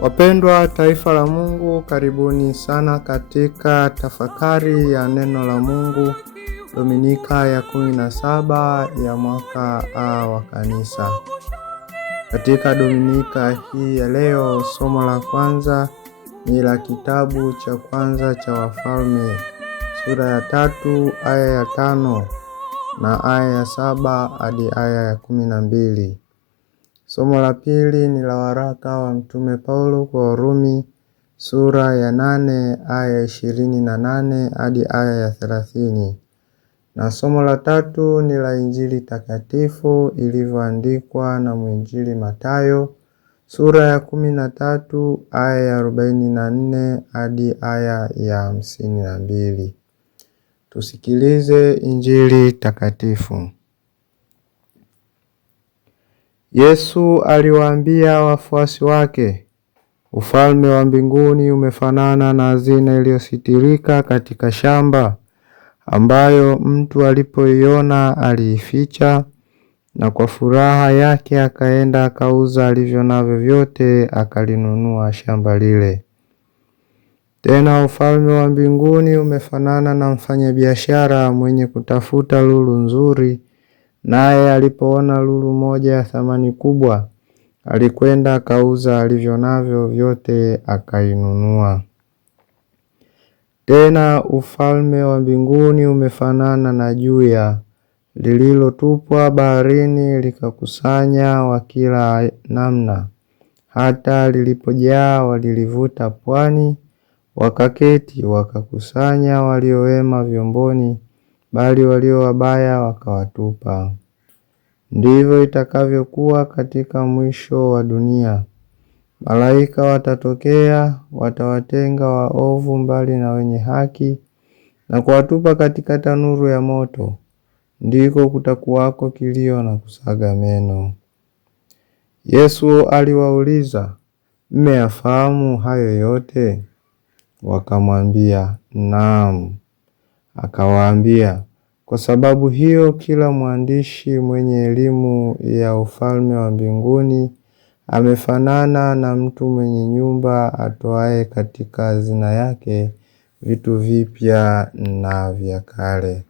Wapendwa taifa la Mungu, karibuni sana katika tafakari ya neno la Mungu Dominika ya 17 ya mwaka A wa kanisa. Katika Dominika hii ya leo, somo la kwanza ni la kitabu cha kwanza cha Wafalme, sura ya 3 aya ya 5 na aya ya 7 hadi aya ya 12. Somo la pili ni la waraka wa Mtume Paulo kwa Warumi, sura ya 8 aya ya 28 hadi aya ya 30. Na somo la tatu ni la Injili takatifu ilivyoandikwa na mwinjili Mathayo, sura ya 13 aya ya 44 hadi aya ya 52. Tusikilize Injili takatifu. Yesu aliwaambia wafuasi wake, ufalme wa mbinguni umefanana na hazina iliyositirika katika shamba, ambayo mtu alipoiona aliificha, na kwa furaha yake akaenda akauza alivyo navyo vyote akalinunua shamba lile. Tena ufalme wa mbinguni umefanana na mfanyabiashara mwenye kutafuta lulu nzuri, naye alipoona lulu moja ya thamani kubwa, alikwenda akauza alivyo navyo vyote akainunua. Tena ufalme wa mbinguni umefanana na juya lililotupwa baharini, likakusanya wa kila namna. Hata lilipojaa walilivuta pwani, wakaketi wakakusanya waliowema vyomboni, bali walio wabaya wakawatupa. Ndivyo itakavyokuwa katika mwisho wa dunia. Malaika watatokea, watawatenga waovu mbali na wenye haki, na kuwatupa katika tanuru ya moto. Ndiko kutakuwako kilio na kusaga meno. Yesu aliwauliza, mmeyafahamu hayo yote? Wakamwambia, naam. Akawaambia, kwa sababu hiyo kila mwandishi mwenye elimu ya ufalme wa mbinguni amefanana na mtu mwenye nyumba atoaye katika hazina yake vitu vipya na vya kale.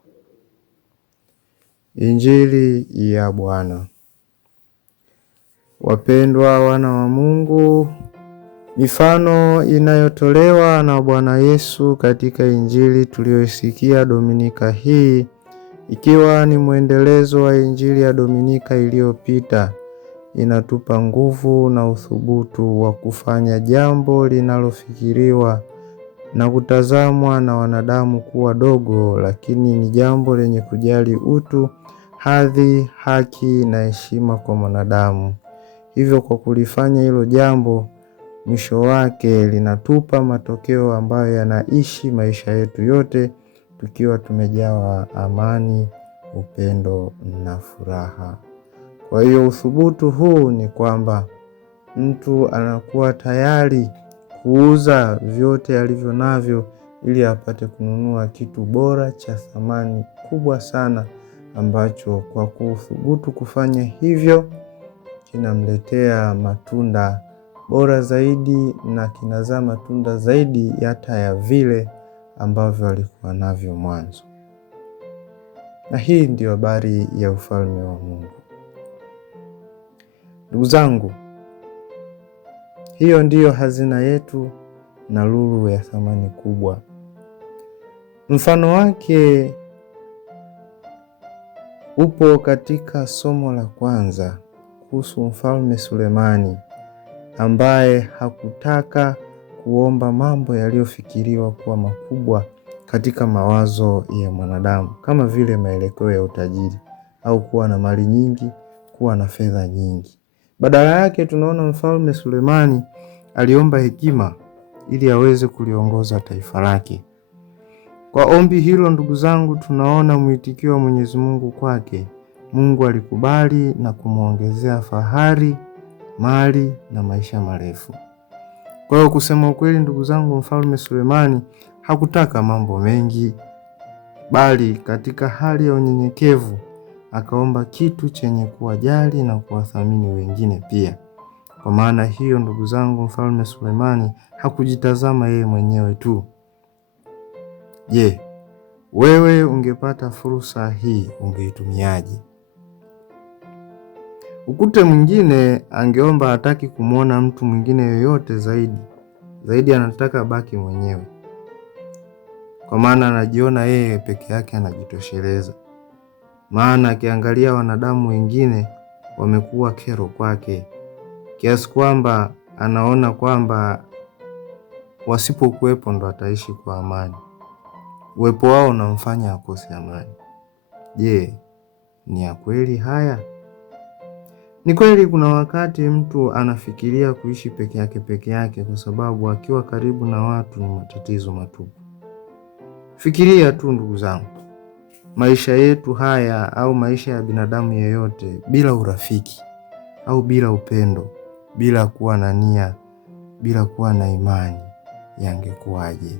Injili ya Bwana. Wapendwa wana wa Mungu, mifano inayotolewa na Bwana Yesu katika Injili tuliyosikia Dominika hii, ikiwa ni mwendelezo wa Injili ya Dominika iliyopita, inatupa nguvu na uthubutu wa kufanya jambo linalofikiriwa na kutazamwa na wanadamu kuwa dogo, lakini ni jambo lenye kujali utu, hadhi, haki na heshima kwa mwanadamu. Hivyo kwa kulifanya hilo jambo, mwisho wake linatupa matokeo ambayo yanaishi maisha yetu yote tukiwa tumejawa amani, upendo na furaha. Kwa hiyo uthubutu huu ni kwamba mtu anakuwa tayari kuuza vyote alivyo navyo ili apate kununua kitu bora cha thamani kubwa sana, ambacho kwa kuthubutu kufanya hivyo kinamletea matunda bora zaidi na kinazaa matunda zaidi hata ya vile ambavyo alikuwa navyo mwanzo. Na hii ndio habari ya ufalme wa Mungu. Ndugu zangu, hiyo ndiyo hazina yetu na lulu ya thamani kubwa. Mfano wake upo katika somo la kwanza kuhusu Mfalme Sulemani, ambaye hakutaka kuomba mambo yaliyofikiriwa kuwa makubwa katika mawazo ya mwanadamu, kama vile maelekeo ya utajiri au kuwa na mali nyingi, kuwa na fedha nyingi. Badala yake tunaona Mfalme Sulemani aliomba hekima ili aweze kuliongoza taifa lake. Kwa ombi hilo, ndugu zangu, tunaona mwitikio wa Mwenyezi Mungu kwake. Mungu alikubali na kumwongezea fahari, mali na maisha marefu. Kwa hiyo kusema ukweli, ndugu zangu, Mfalme Sulemani hakutaka mambo mengi, bali katika hali ya unyenyekevu akaomba kitu chenye kuwajali na kuwathamini wengine pia. Kwa maana hiyo, ndugu zangu, Mfalme Sulemani hakujitazama yeye mwenyewe tu. Je, wewe ungepata fursa hii ungeitumiaje? Ukute mwingine angeomba hataki kumwona mtu mwingine yoyote zaidi anataka baki mwenyewe, kwa maana anajiona yeye peke yake anajitosheleza. Maana akiangalia wanadamu wengine wamekuwa kero kwake, kiasi kwamba anaona kwamba wasipokuwepo ndo ataishi kwa amani. Uwepo wao unamfanya akose amani. Je, ni ya kweli haya? Ni kweli kuna wakati mtu anafikiria kuishi peke yake kwa sababu akiwa karibu na watu ni matatizo matupu. Fikiria tu ndugu zangu, maisha yetu haya au maisha ya binadamu yeyote bila urafiki au bila upendo, bila kuwa na nia, bila kuwa na imani, yangekuwaje?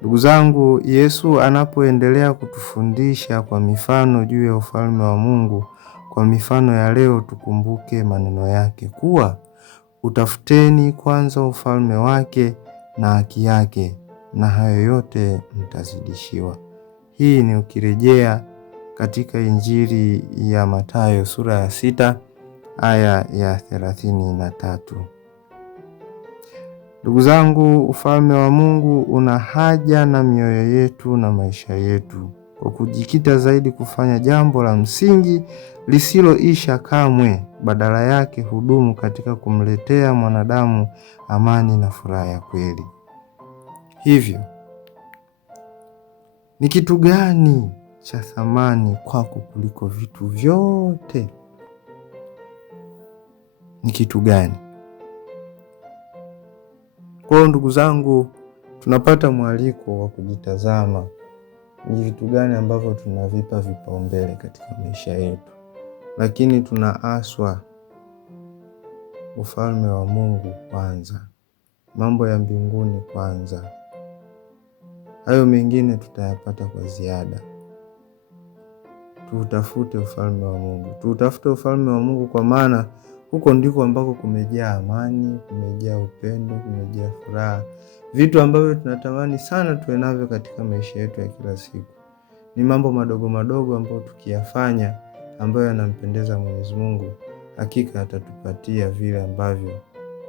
Ndugu zangu, Yesu anapoendelea kutufundisha kwa mifano juu ya ufalme wa Mungu, kwa mifano ya leo tukumbuke maneno yake kuwa utafuteni kwanza ufalme wake na haki yake, na hayo yote mtazidishiwa. Hii ni ukirejea katika Injili ya Mathayo sura ya 6 aya ya 33. Ndugu zangu, ufalme wa Mungu una haja na mioyo yetu na maisha yetu, kwa kujikita zaidi kufanya jambo la msingi lisiloisha kamwe. Badala yake hudumu katika kumletea mwanadamu amani na furaha ya kweli. Hivyo, ni kitu gani cha thamani kwako kuliko vitu vyote? Ni kitu gani? Kwa ndugu zangu, tunapata mwaliko wa kujitazama ni vitu gani ambavyo tunavipa vipaumbele katika maisha yetu. Lakini tunaaswa ufalme wa Mungu kwanza, mambo ya mbinguni kwanza. Hayo mengine tutayapata kwa ziada. Tuutafute ufalme wa Mungu. Tuutafute ufalme wa Mungu kwa maana huko ndiko ambako kumejaa amani, kumejaa upendo, kumejaa furaha. Vitu ambavyo tunatamani sana tuwe navyo katika maisha yetu ya kila siku. Ni mambo madogo madogo ambayo tukiyafanya ambayo yanampendeza Mwenyezi Mungu, hakika atatupatia vile ambavyo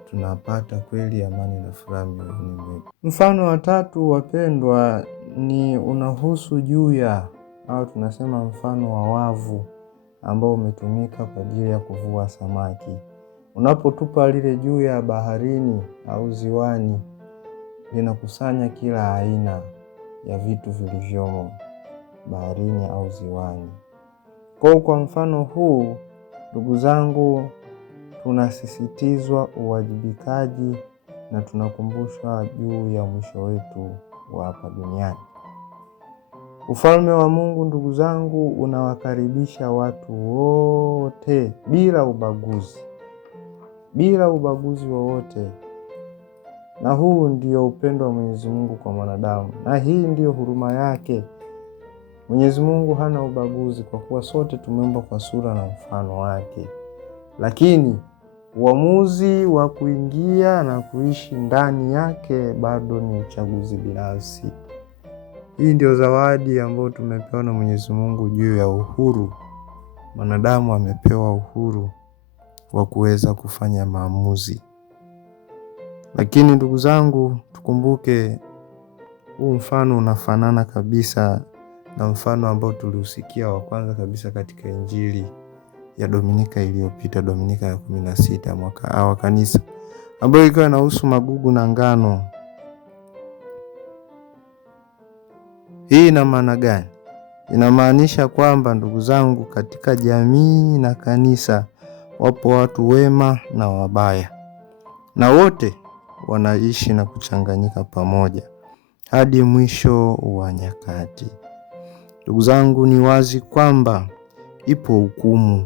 tunapata kweli amani na furaha mioyoni mwetu. Mfano wa tatu, wapendwa, ni unahusu juya au tunasema mfano wa wavu ambao umetumika kwa ajili ya kuvua samaki. Unapotupa lile juya baharini au ziwani, linakusanya kila aina ya vitu vilivyomo baharini au ziwani. Kwa mfano huu, ndugu zangu, tunasisitizwa uwajibikaji na tunakumbushwa juu ya mwisho wetu wa hapa duniani. Ufalme wa Mungu, ndugu zangu, unawakaribisha watu wote bila ubaguzi wowote. Na huu ndio upendo wa Mwenyezi Mungu kwa mwanadamu, na hii ndio huruma yake. Mwenyezi Mungu hana ubaguzi kwa kuwa sote tumeumbwa kwa sura na mfano wake. Lakini uamuzi wa kuingia na kuishi ndani yake bado ni uchaguzi binafsi. Hii ndio zawadi ambayo tumepewa na Mwenyezi Mungu juu ya uhuru. Mwanadamu amepewa uhuru wa kuweza kufanya maamuzi. Lakini ndugu zangu, tukumbuke huu mfano unafanana kabisa na mfano ambao tuliusikia wa kwanza kabisa katika Injili ya Dominika iliyopita, Dominika ya 16 mwaka wa kanisa, ambayo ilikuwa inahusu magugu na ngano. Hii ina maana gani? Inamaanisha kwamba ndugu zangu, katika jamii na kanisa wapo watu wema na wabaya, na wote wanaishi na kuchanganyika pamoja hadi mwisho wa nyakati. Ndugu zangu, ni wazi kwamba ipo hukumu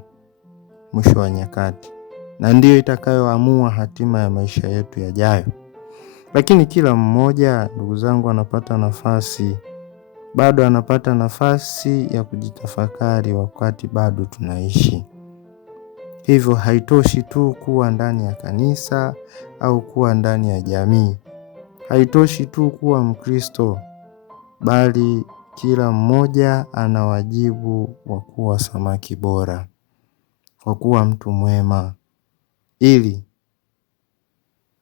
mwisho wa nyakati, na ndiyo itakayoamua hatima ya maisha yetu yajayo. Lakini kila mmoja, ndugu zangu, bado anapata nafasi ya kujitafakari wakati bado tunaishi. Hivyo haitoshi tu kuwa ndani ya kanisa au kuwa ndani ya jamii. Haitoshi tu kuwa Mkristo, bali kila mmoja ana wajibu wa kuwa samaki bora, wa kuwa mtu mwema, ili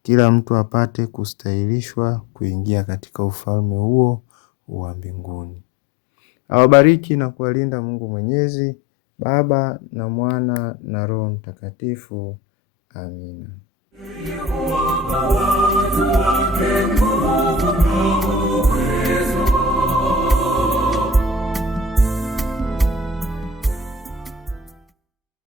kila mtu apate kustahilishwa kuingia katika ufalme huo wa mbinguni. Awabariki na kuwalinda Mungu Mwenyezi, Baba na Mwana na Roho Mtakatifu. Amina.